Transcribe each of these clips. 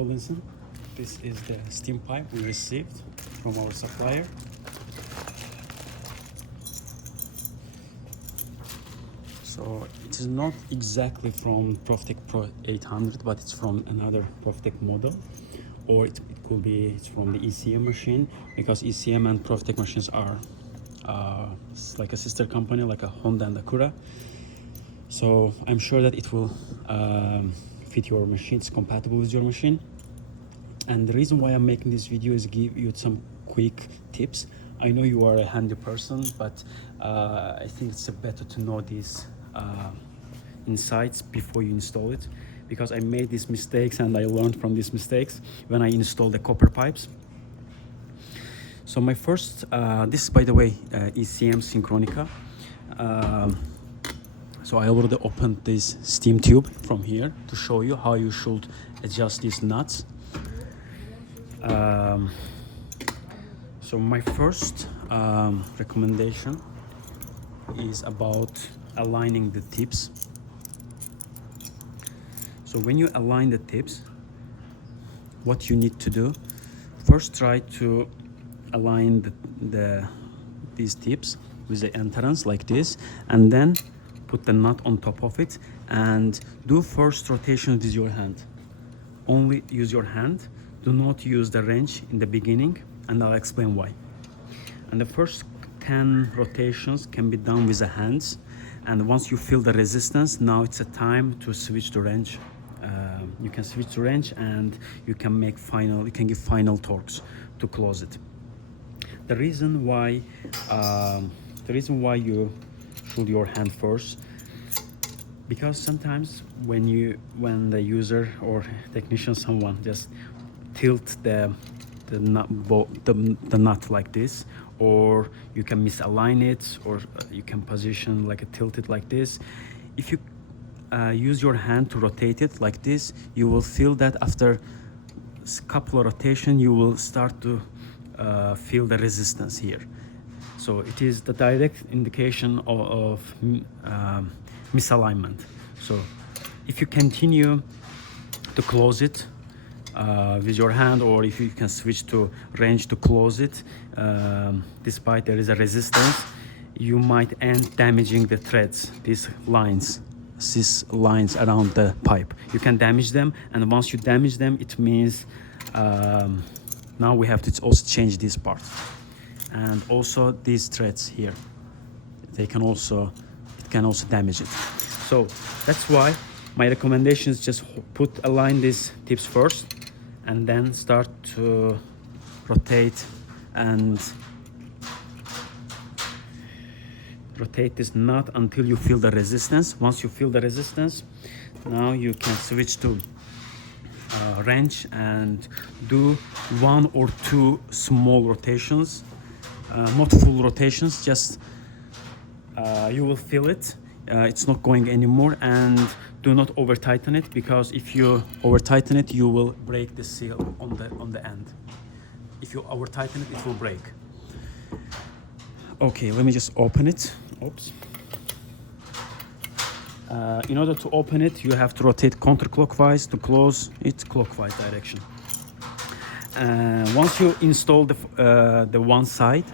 Robinson. This is the steam pipe we received from our supplier. So it is not exactly from Profitec Pro 800, but it's from another Profitec model, or it could be it's from the ECM machine, because ECM and Profitec machines are like a sister company, like a Honda and Acura. So I'm sure that it will fit your machine. It's compatible with your machine. And the reason why I'm making this video is give you some quick tips. I know you are a handy person, but I think it's better to know these insights before you install it, because I made these mistakes and I learned from these mistakes when I installed the copper pipes. So my first, this is by the way ECM Synchronica. So I already opened this steam tube from here to show you how you should adjust these nuts. So my first recommendation is about aligning the tips. So when you align the tips, what you need to do, first try to align these tips with the entrance like this, and then put the nut on top of it and do first rotation with your hand. Only use your hand. Do not use the wrench in the beginning, and I'll explain why. And the first 10 rotations can be done with the hands, and once you feel the resistance, now it's a time to switch the wrench. You can switch the wrench and you can give final torques to close it. The reason why you should your hand first, because sometimes when the user or technician, someone just tilt the nut like this, or you can misalign it, or you can position like a tilted like this. If you use your hand to rotate it like this, you will feel that after a couple of rotations you will start to feel the resistance here. So it is the direct indication of misalignment. So if you continue to close it with your hand, or if you can switch to wrench to close it, despite there is a resistance, you might end damaging the threads, these lines around the pipe. You can damage them, and once you damage them, it means now we have to also change this part. And also these threads here, it can also damage it. So that's why my recommendation is just align these tips first, and then start to rotate this nut until you feel the resistance. Once you feel the resistance, now you can switch to wrench and do 1 or 2 small rotations, not full rotations, just you will feel it. It's not going anymore, and do not over tighten it, because if you over tighten it, you will break the seal on the end. If you over tighten it, it will break. Okay, let me just open it. Oops. In order to open it, you have to rotate counterclockwise. To close it, clockwise direction. Once you install the one side,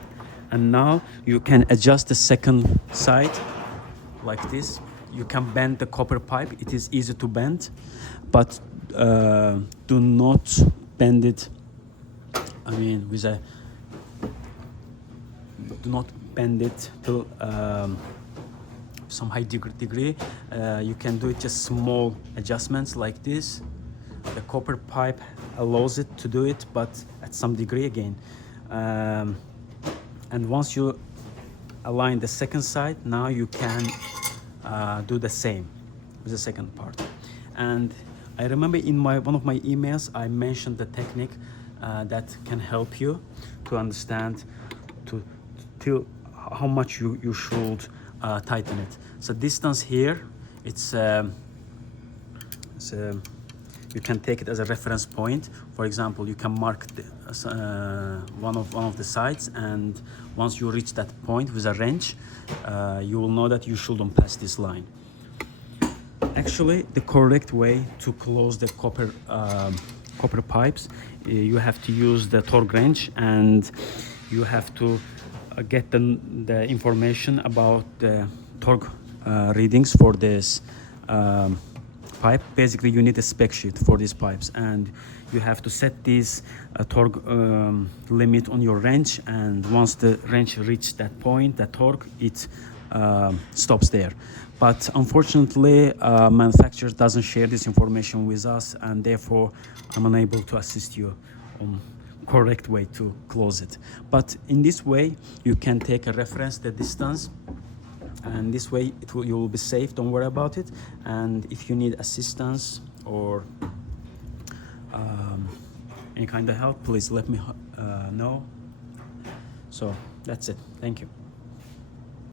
and now you can adjust the second side like this. You can bend the copper pipe. It is easy to bend, but do not bend it. Do not bend it to some high degree. You can do it just small adjustments like this. The copper pipe allows it to do it, but at some degree again. And once you align the second side, now you can do the same with the second part. And I remember in one of my emails, I mentioned the technique that can help you to understand till how much you should tighten it. So distance here, you can take it as a reference point. For example, you can mark one of the sides, and once you reach that point with a wrench, you will know that you shouldn't pass this line. Actually, the correct way to close the copper copper pipes, you have to use the torque wrench, and you have to get the information about the torque readings for this pipe. Basically, you need a spec sheet for these pipes, and you have to set this torque limit on your wrench, and once the wrench reaches that point, that torque, it stops there. But unfortunately, manufacturer doesn't share this information with us, and therefore I'm unable to assist you on correct way to close it. But in this way, you can take a reference the distance, and this way you will be safe. Don't worry about it. And if you need assistance or any kind of help, please let me know. So that's it. Thank you.